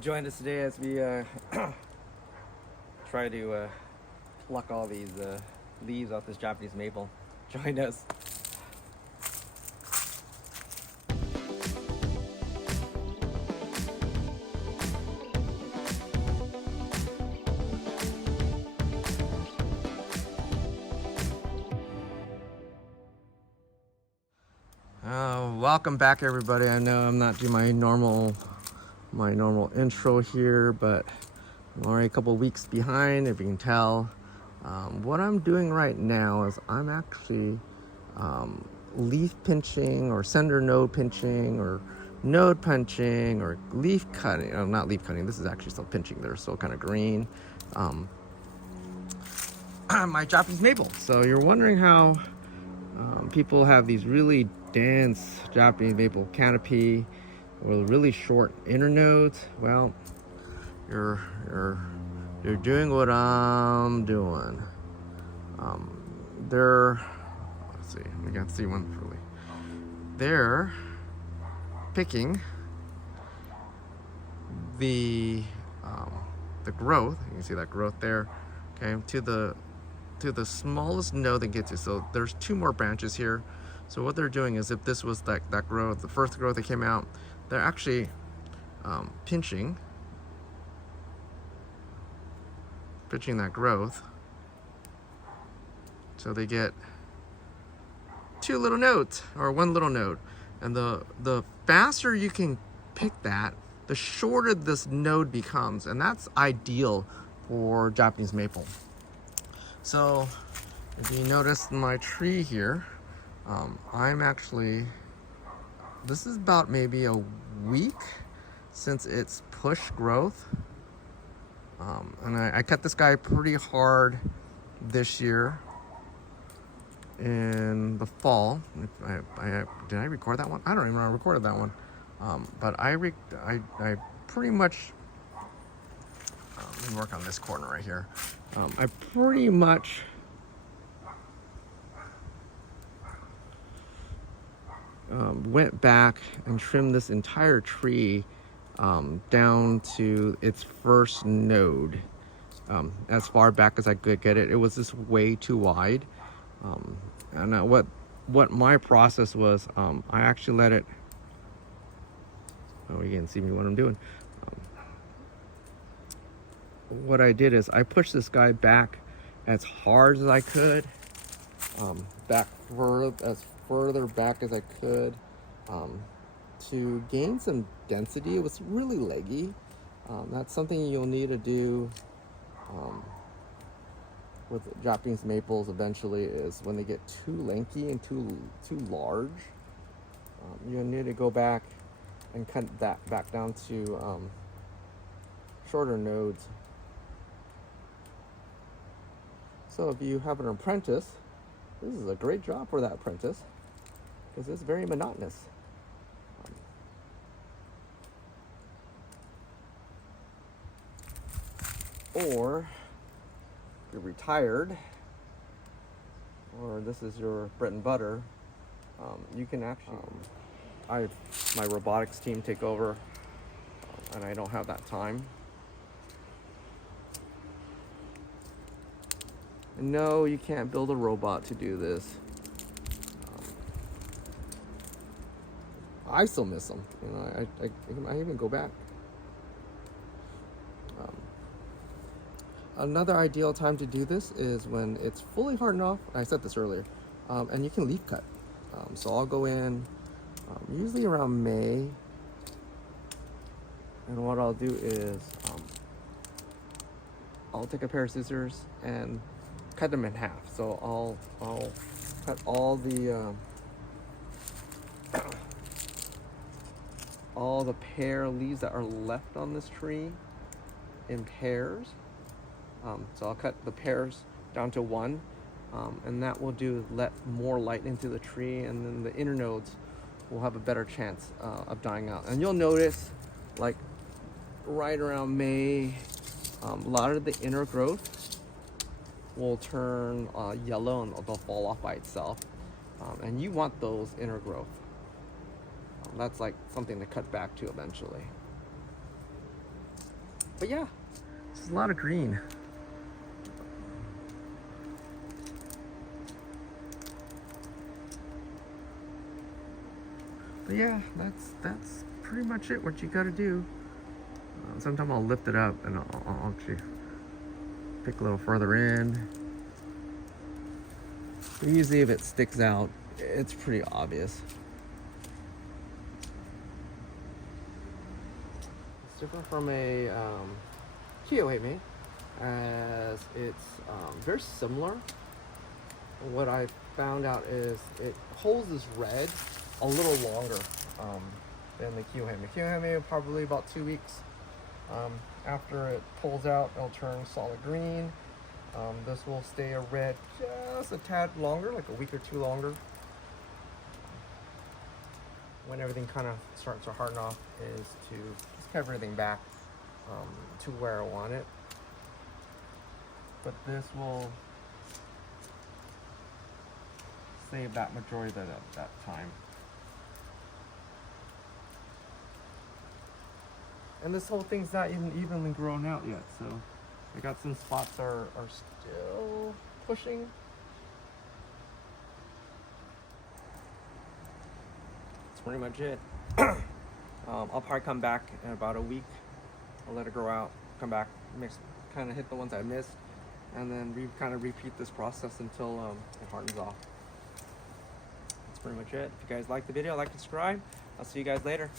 Join us today as we try to pluck all these leaves off this Japanese maple. Join us. Welcome back, everybody. I know I'm not doing my normal intro here, but I'm already a couple weeks behind, if you can tell. What I'm doing right now is I'm actually leaf pinching or sender node pinching or node punching or leaf cutting. Oh, not leaf cutting. This is actually still pinching. They're still kind of green. My Japanese maple. So you're wondering how people have these really dense Japanese maple canopy with really short internodes. Well, you're doing what I'm doing. Let's see, we can't see one fully. They're picking the growth. You can see that growth there. Okay, to the smallest node they get to. So there's two more branches here. So what they're doing is, if this was that growth, the first growth that came out, they're actually pinching that growth, so they get two little nodes or one little node. And the faster you can pick that, the shorter this node becomes, and that's ideal for Japanese maple. So if you notice my tree here, this is about maybe a week since it's push growth. And I cut this guy pretty hard this year in the fall. Did I record that one? I don't even know I recorded that one. But I pretty much, let me work on this corner right here. I pretty much went back and trimmed this entire tree down to its first node, as far back as I could get it. It was just way too wide. And what my process was, I actually let it, oh, you can see me what I'm doing. What I did is I pushed this guy back as hard as I could, further back as I could, to gain some density. It was really leggy. That's something you'll need to do with Japanese maples eventually, is when they get too lanky and too large, you need to go back and cut that back down to shorter nodes. So if you have an apprentice, this is a great job for that apprentice, because it's very monotonous. Or if you're retired, or this is your bread and butter, you can actually, my robotics team take over, and I don't have that time. And no, you can't build a robot to do this. I still miss them. You know, I even go back. Another ideal time to do this is when it's fully hardened off. I said this earlier, and you can leaf cut. So I'll go in usually around May, and what I'll do is I'll take a pair of scissors and cut them in half. So I'll cut all the pear leaves that are left on this tree in pairs. So I'll cut the pears down to one, and that will let more light into the tree, and then the inner nodes will have a better chance of dying out. And you'll notice, like right around May, a lot of the inner growth will turn yellow, and they'll fall off by itself. And you want those inner growth. That's like something to cut back to eventually. But yeah, it's a lot of green. But yeah, that's pretty much it. What you gotta do. Sometimes I'll lift it up and I'll actually pick a little further in. But usually, if it sticks out, it's pretty obvious. It's different from a kiyohime, as it's very similar. What I found out is it holds this red a little longer than the kiyohime. The kiyohime probably about 2 weeks. After it pulls out, it'll turn solid green. This will stay a red just a tad longer, like a week or two longer. When everything kind of starts to harden off, is to just cover everything back to where I want it. But this will save that majority of that time. And this whole thing's not even evenly grown out yet, so I got some spots are still pushing. That's pretty much it. I'll probably come back in about a week. I'll let it grow out, come back, kind of hit the ones I missed, and then kind of repeat this process until it hardens off. That's pretty much it. If you guys like the video, like and subscribe. I'll see you guys later.